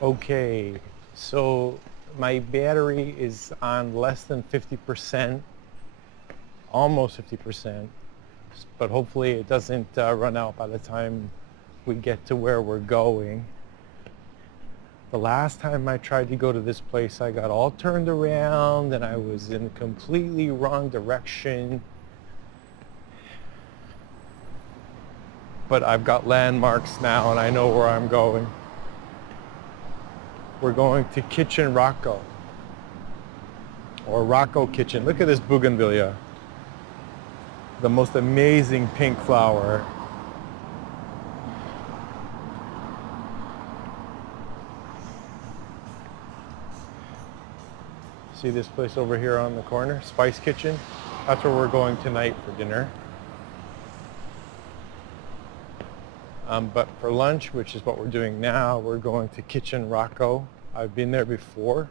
Okay, so my battery is on less than 50%, almost 50%, but hopefully it doesn't run out by the time we get to where we're going. The last time I tried to go to this place, I got all turned around and I was in the completely wrong direction. But I've got landmarks now and I know where I'm going. We're going to Kitchen Rocco, or Rocco Kitchen. Look at this bougainvillea. The most amazing pink flower. See this place over here on the corner, Spice Kitchen? That's where we're going tonight for dinner. But for lunch, which is what we're doing now, we're going to Kitchen Rocco. I've been there before.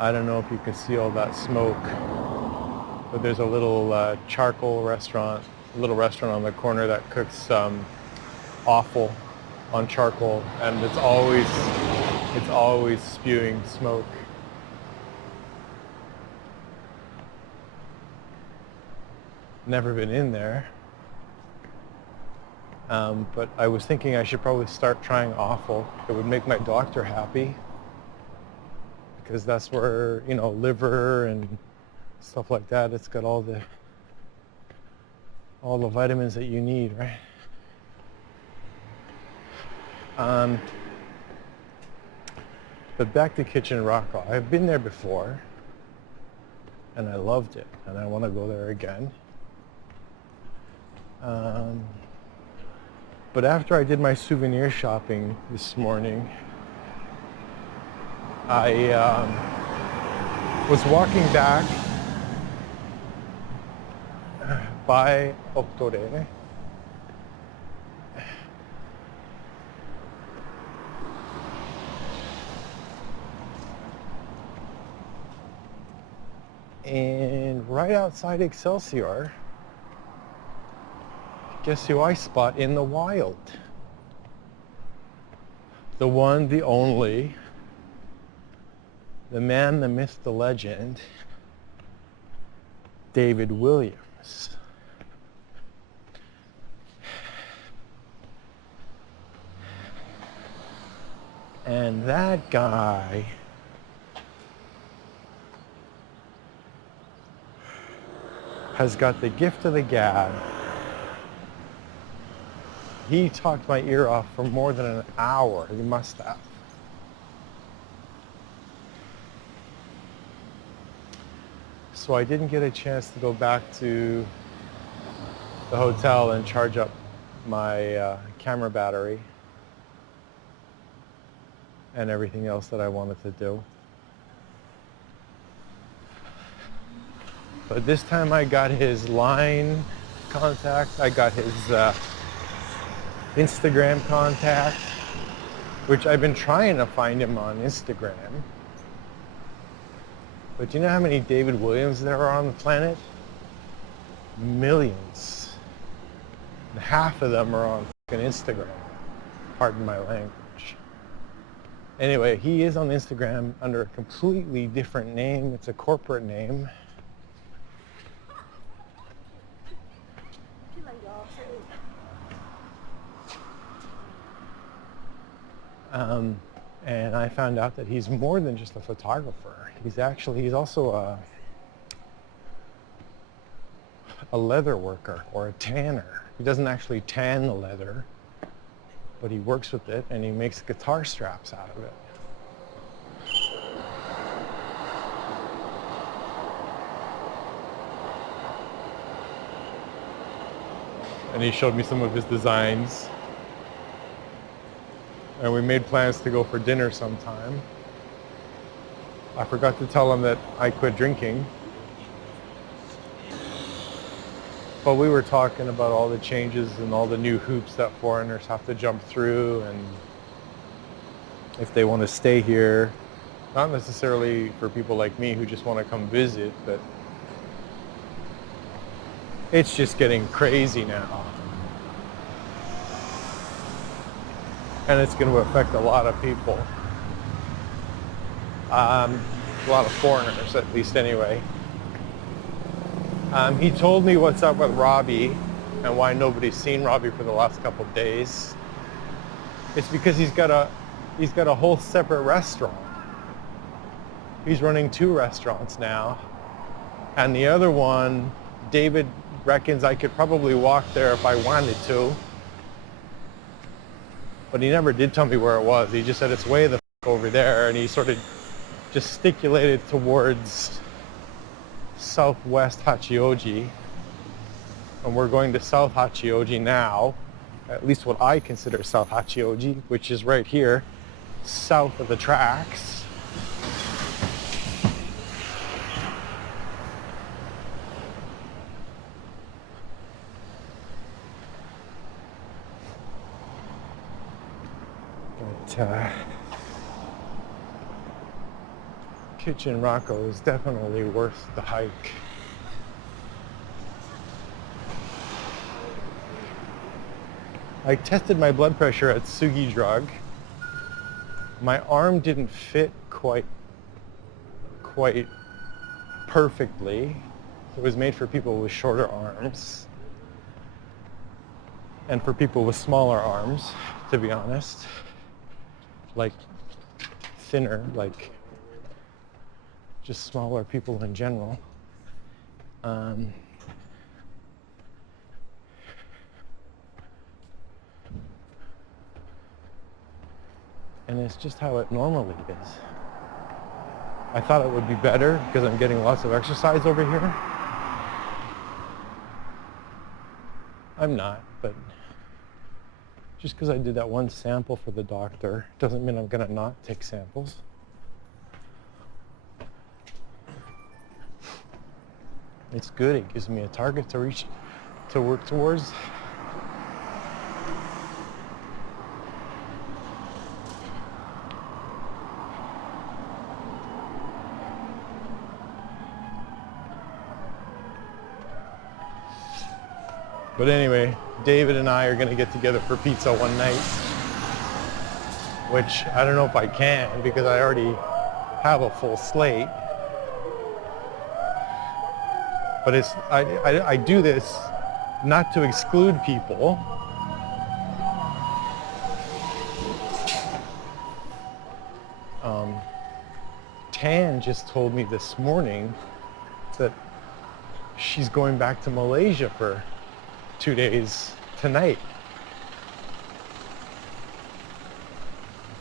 I don't know if you can see all that smoke, but there's a little charcoal restaurant, a little restaurant on the corner that cooks offal on charcoal, and it's always spewing smoke. Never been in there, but I was thinking I should probably start trying offal. It would make my doctor happy, because that's where, you know, liver and stuff like that, it's got all the vitamins that you need, right? But back to Kitchen Rocco. I've been there before and I loved it and I want to go there again. But after I did my souvenir shopping this morning, I was walking back by Octore, and right outside Excelsior, guess who I spot in the wild? The one, the only, the man, the myth, the legend, David Williams. And that guy has got the gift of the gab. He talked my ear off for more than an hour. He must have. So I didn't get a chance to go back to the hotel and charge up my camera battery and everything else that I wanted to do. But this time I got his line contact, I got his Instagram contact, which I've been trying to find him on Instagram. But you know how many David Williams there are on the planet? Millions. And half of them are on fucking Instagram. Pardon my language. Anyway, he is on Instagram under a completely different name. It's a corporate name. And I found out that he's more than just a photographer. He's also a leather worker or a tanner. He doesn't actually tan the leather, but he works with it and he makes guitar straps out of it. And he showed me some of his designs. And we made plans to go for dinner sometime. I forgot to tell him that I quit drinking. But we were talking about all the changes and all the new hoops that foreigners have to jump through, and if they want to stay here, not necessarily for people like me who just want to come visit, but It's just getting crazy now. And it's going to affect a lot of people. A lot of foreigners, at least anyway. He told me what's up with Robbie and why nobody's seen Robbie for the last couple of days. It's because he's got a whole separate restaurant. He's running 2 restaurants now. And the other one, David reckons I could probably walk there if I wanted to. But he never did tell me where it was. He just said it's way the f over there, and he sort of gesticulated towards southwest Hachioji. And we're going to South Hachioji now, at least what I consider South Hachioji, which is right here, south of the tracks. But Kitchen Rocco is definitely worth the hike. I tested my blood pressure at Sugi Drug. My arm didn't fit quite perfectly. It was made for people with shorter arms and for people with smaller arms, to be honest. Like thinner, like just smaller people in general. And it's just how it normally is. I thought it would be better because I'm getting lots of exercise over here. I'm not, but just because I did that one sample for the doctor doesn't mean I'm gonna not take samples. It's good, it gives me a target to work towards. But anyway, David and I are going to get together for pizza one night, which I don't know if I can because I already have a full slate. But I do this not to exclude people. Tan just told me this morning that she's going back to Malaysia for 2 days tonight.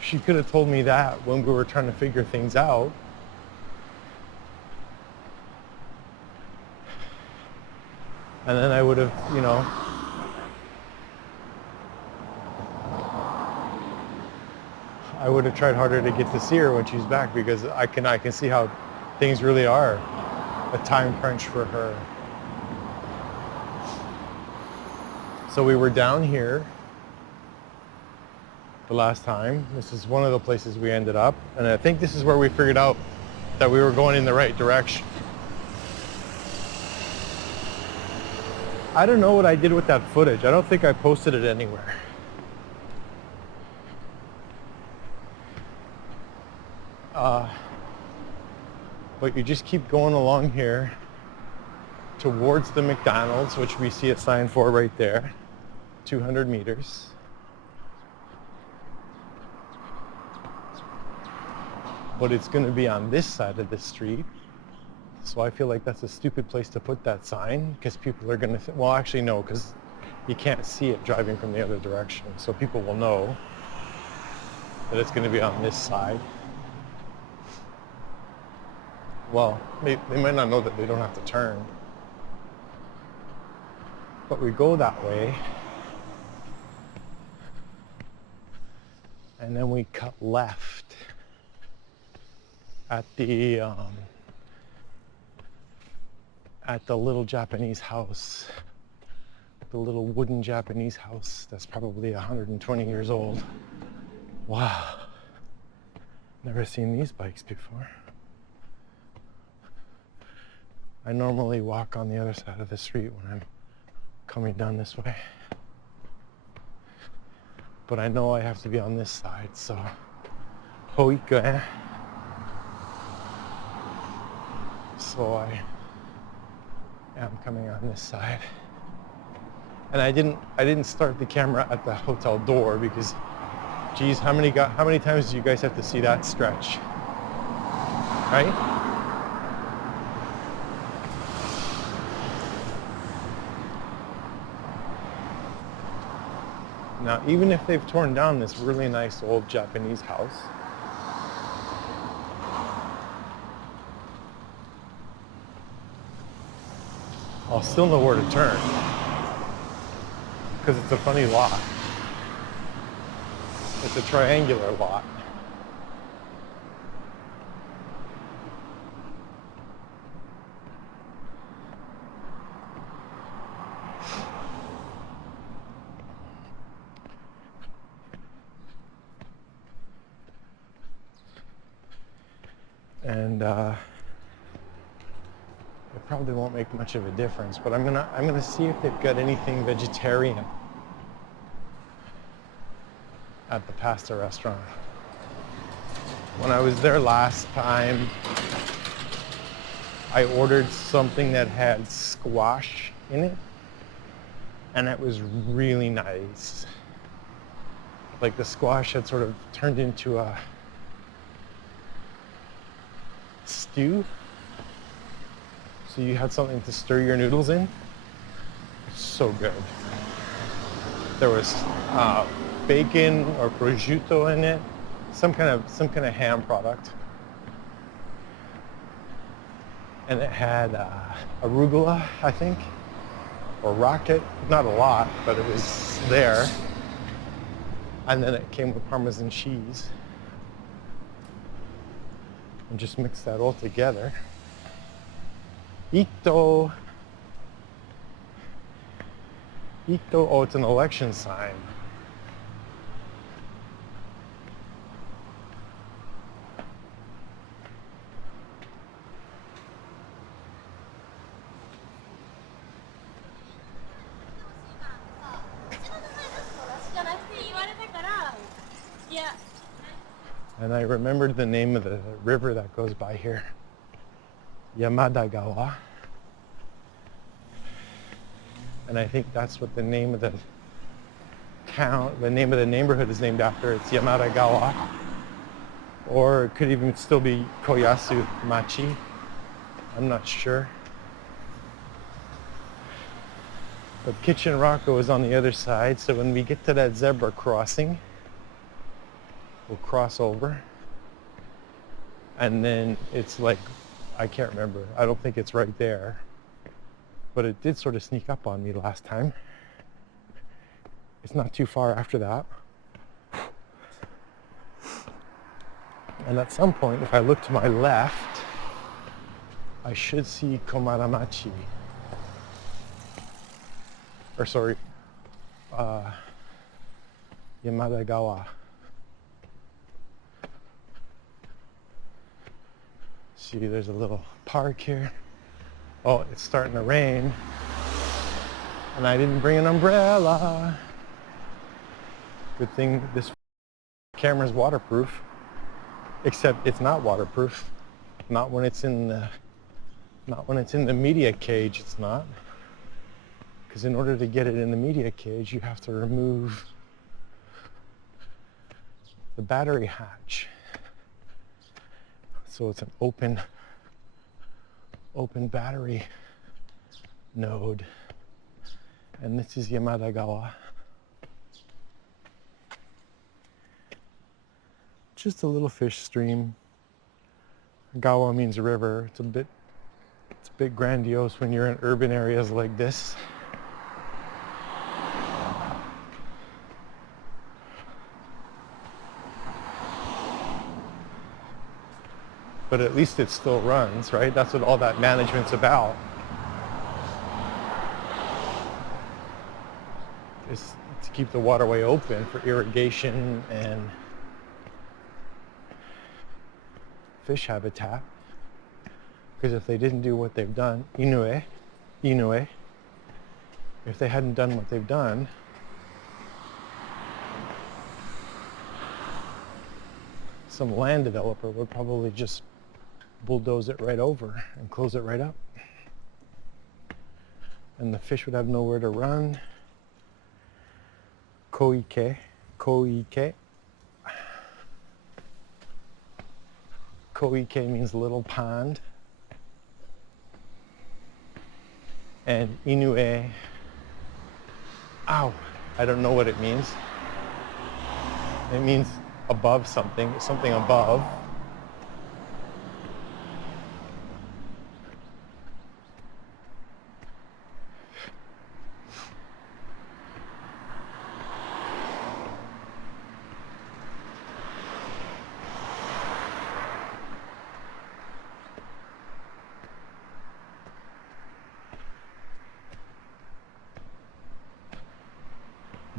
She could have told me that when we were trying to figure things out. And then I would have, you know, I would have tried harder to get to see her when she's back because I can see how things really are a time crunch for her. So we were down here the last time. This is one of the places we ended up. And I think this is where we figured out that we were going in the right direction. I don't know what I did with that footage. I don't think I posted it anywhere. But you just keep going along here towards the McDonald's, which we see a sign for right there, 200 meters. But it's going to be on this side of the street. So I feel like that's a stupid place to put that sign because people are going to, well, actually no, because you can't see it driving from the other direction. So people will know that it's going to be on this side. Well, they might not know that they don't have to turn. But we go that way. And then we cut left at the little Japanese house. The little wooden Japanese house that's probably 120 years old. Wow. Never seen these bikes before. I normally walk on the other side of the street when I'm coming down this way. But I know I have to be on this side, so hoika, eh? So I am coming on this side. And I didn't start the camera at the hotel door because, geez, how many times do you guys have to see that stretch? Right? Now, even if they've torn down this really nice old Japanese house, I'll still know where to turn because it's a funny lot. It's a triangular lot. And it probably won't make much of a difference, but I'm gonna see if they've got anything vegetarian at the pasta restaurant. When I was there last time, I ordered something that had squash in it, and it was really nice. Like the squash had sort of turned into a stew, so you had something to stir your noodles in. It's so good. There was bacon or prosciutto in it, some kind of ham product, and it had arugula, I think, or rocket. Not a lot, but it was there. And then it came with Parmesan cheese. And just mix that all together. Ito. Oh, it's an election sign. And I remembered the name of the river that goes by here, Yamadagawa. And I think that's what the name of the town, the name of the neighborhood is named after. It's Yamadagawa. Or it could even still be Koyasu Machi. I'm not sure. But Kitchen Rocco is on the other side, so when we get to that zebra crossing, we'll cross over, and then it's like, I can't remember. I don't think it's right there, but it did sort of sneak up on me last time. It's not too far after that. And at some point, if I look to my left, I should see Komaramachi. Or sorry, Yamadagawa. See, there's a little park here. Oh, it's starting to rain. And I didn't bring an umbrella. Good thing this camera's waterproof. Except it's not waterproof. Not when it's in the media cage, it's not. Because in order to get it in the media cage, you have to remove the battery hatch. So it's an open battery node. And this is Yamadagawa. Just a little fish stream. Gawa means river. It's a bit grandiose when you're in urban areas like this. But at least it still runs, right? That's what all that management's about. Is to keep the waterway open for irrigation and fish habitat. Because if they didn't do what they've done, Inoue, if they hadn't done what they've done, some land developer would probably just bulldoze it right over and close it right up. And the fish would have nowhere to run. Koike, koike. Koike means little pond. And Inoue, ow, I don't know what it means. It means above something, something above.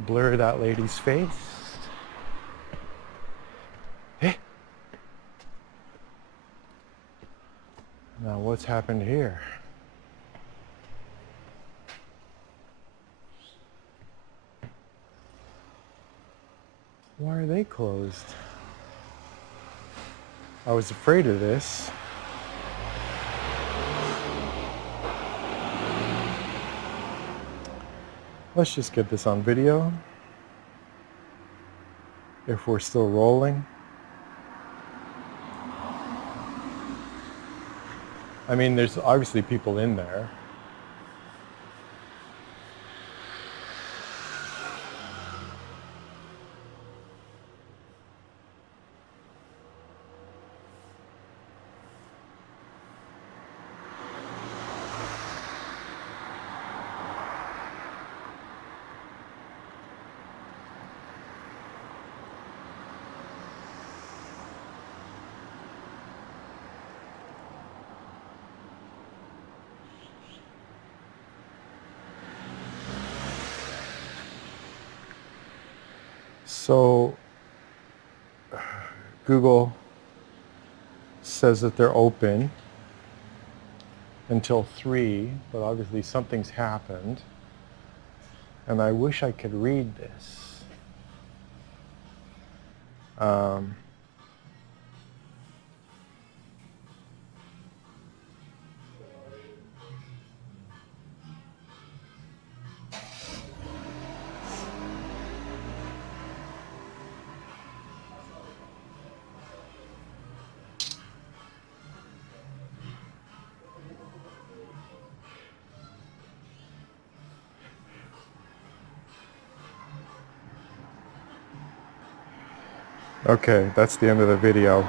Blur that lady's face. Hey. Now what's happened here? Why are they closed? I was afraid of this. Let's just get this on video. If we're still rolling. I mean, there's obviously people in there. So Google says that they're open until 3, but obviously something's happened. And I wish I could read this. Okay, that's the end of the video.